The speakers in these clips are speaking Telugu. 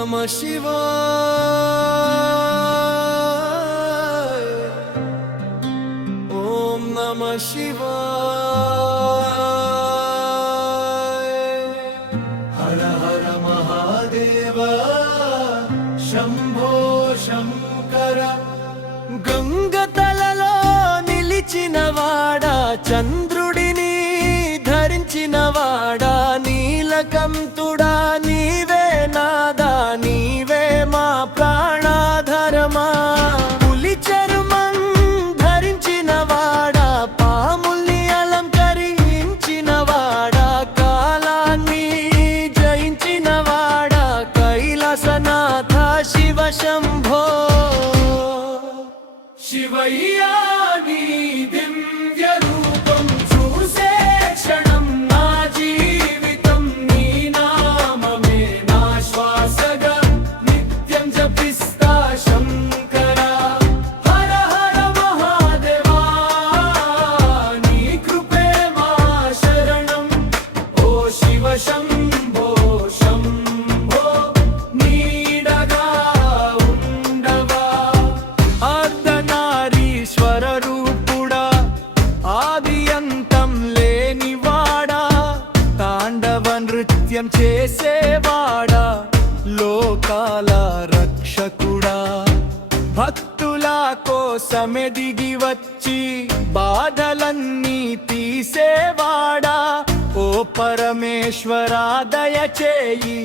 నమః శివాయ ఓం నమః శివాయ హర హర మహాదేవ శంభో శంకర గంగతలలో నిలిచినవాడా చంద్రుడిని ధరించినవాడా నీలకంతుడా నీవే నాదా నీవే మా ప్రాణాధరమా పులి చర్మం ధరించినవాడా పాముల్ని అలంకరించినవాడా కాలాన్ని జయించినవాడా కైలాసనాథ శివ శంభో శివయ్యా నీ దివ్య రూపం చూసే క్షణం నా జీవితం నీ నామమే నా శ్వాసగా నిత్యం జపిస్తా శంకర హర హర మహాదేవా నీ కృపే మా శరణం ఓ శివ శంభో శంభో నీడగా ఉండవా అర్ధనారీశ్వర రూపుడా ఆది అంతం లేనివాడా తాండవ నృత్యం చేసేవాడా లోకాల రక్షకుడా భక్తుల కోసమే దిగి వచ్చి బాధలన్నీ తీసేవాడా ఓ పరమేశ్వరా దయచేయి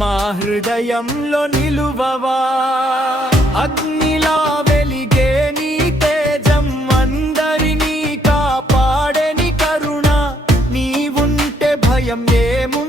మా హృదయంలో నిలువవా అగ్నిలా వెలిగే నీ తేజం అందరినీ కాపాడని కరుణ నీవుంటే భయం ఏముంది